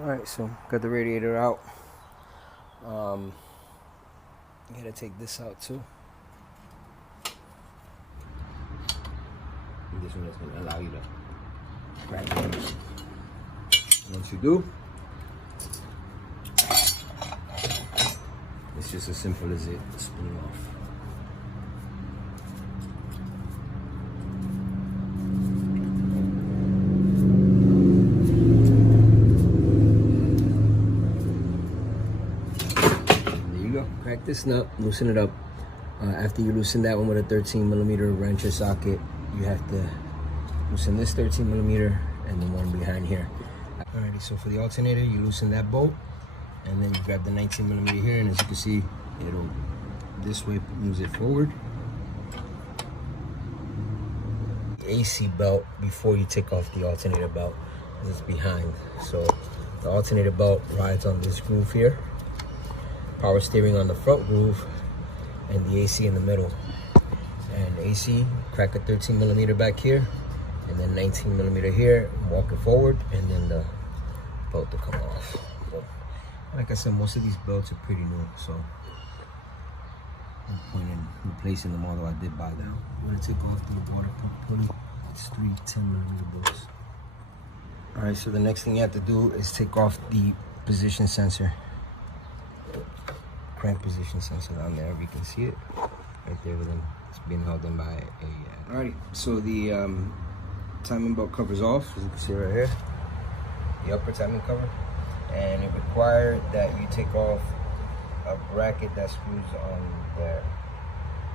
Alright, so got the radiator out. Gotta take this out too. And this one is gonna allow you to crack those. Once you do, it's just as simple as it spinning off. Crack this nut, loosen it up. After you loosen that one with a 13mm wrench or socket, you have to loosen this 13mm and the one behind here. Alrighty, so for the alternator, you loosen that bolt, and then you grab the 19mm here, and as you can see, it'll this way moves it forward. The AC belt before you take off the alternator belt is behind. So the alternator belt rides on this groove here. Power steering on the front groove, and the AC in the middle. And AC, crack a 13mm back here, and then 19mm here, walk it forward, and then the belt to come off. So, like I said, most of these belts are pretty new, so no point in replacing them, although I did buy them. I'm gonna take off the water pump pulley. It's 3 10mm bolts. All right, so the next thing you have to do is take off the position sensor. Crank position sensor down there, if you can see it right there with them. It's being held in by a alrighty, so the timing belt covers off, as you can see right here, the upper timing cover, and it required that you take off a bracket that screws on there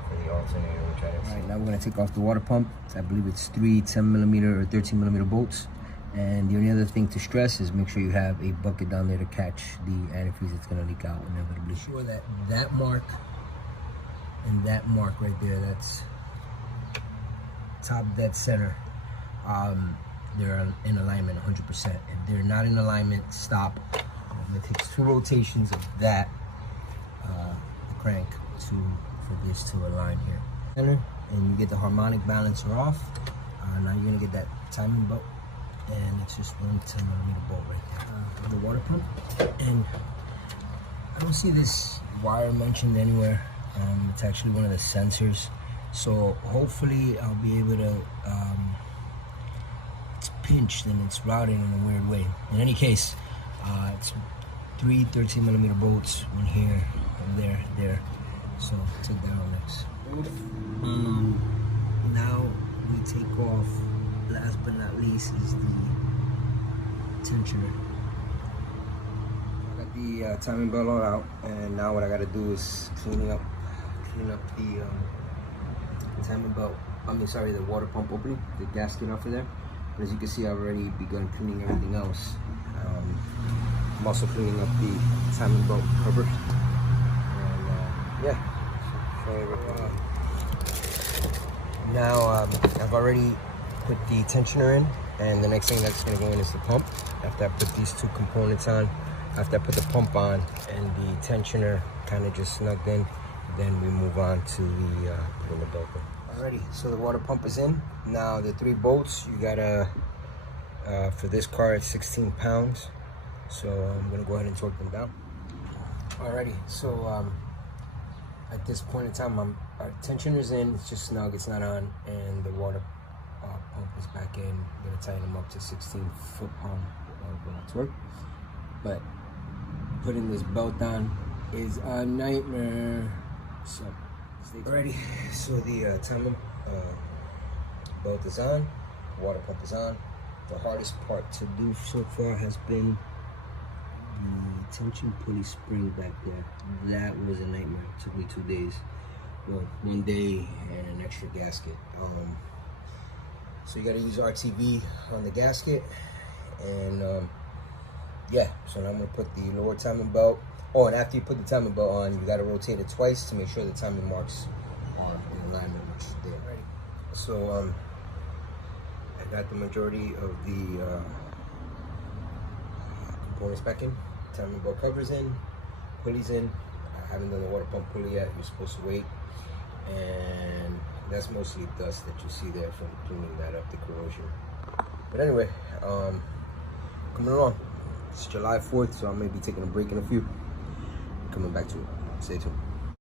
for the alternator, which I didn't see. Alright, now we're going to take off the water pump. I believe it's 3 10mm or 13mm bolts. And the only other thing to stress is make sure you have a bucket down there to catch the antifreeze that's going to leak out inevitably. Sure that that mark and that mark right there, that's top dead center, they're in alignment 100%. If they're not in alignment, stop. It takes 2 rotations of that the crank for this to align here. Center, and you get the harmonic balancer off. Now you're going to get that timing belt. And it's just 1 10mm bolt right there. The water pump, and I don't see this wire mentioned anywhere. It's actually one of the sensors, so hopefully I'll be able to. It's pinched and it's routed in a weird way. In any case, it's 3 13mm bolts, one here, one there. So take that on next. Now we take off. Last but not least is the tensioner. I got the timing belt all out, and now what I got to do is clean up the timing belt. The water pump opening, the gasket off of there. But as you can see, I've already begun cleaning everything else. I'm also cleaning up the timing belt covers. And yeah. Now I've already put the tensioner in, and the next thing that's going to go in is the pump. After I put these 2 components on, after I put the pump on and the tensioner kind of just snugged in, then we move on to the putting the belt in. Alrighty, so the water pump is in. Now the 3 bolts, you gotta, for this car it's 16 pounds, so I'm going to go ahead and torque them down. Alrighty, so at this point in time, our tensioner's in, it's just snug, it's not on, and the water pump is back in. I'm gonna tighten them up to 16 foot-pound torque. But putting this belt on is a nightmare. So alrighty, so the timing belt is on, water pump is on. The hardest part to do so far has been the tension pulley spring back there. That was a nightmare. It took me 2 days. Well, 1 day and an extra gasket. So you gotta use RTV on the gasket, and yeah, so now I'm gonna put the lower timing belt. Oh, and after you put the timing belt on, you gotta rotate it twice to make sure the timing marks are in alignment, which they are. Ready. So I got the majority of the components back in. Timing belt covers in, pulleys in. I haven't done the water pump pulley yet. You're supposed to wait, and that's mostly dust that you see there from cleaning that up, the corrosion. But anyway, coming along. It's July 4th, so I may be taking a break in a few. Coming back to it. Stay tuned.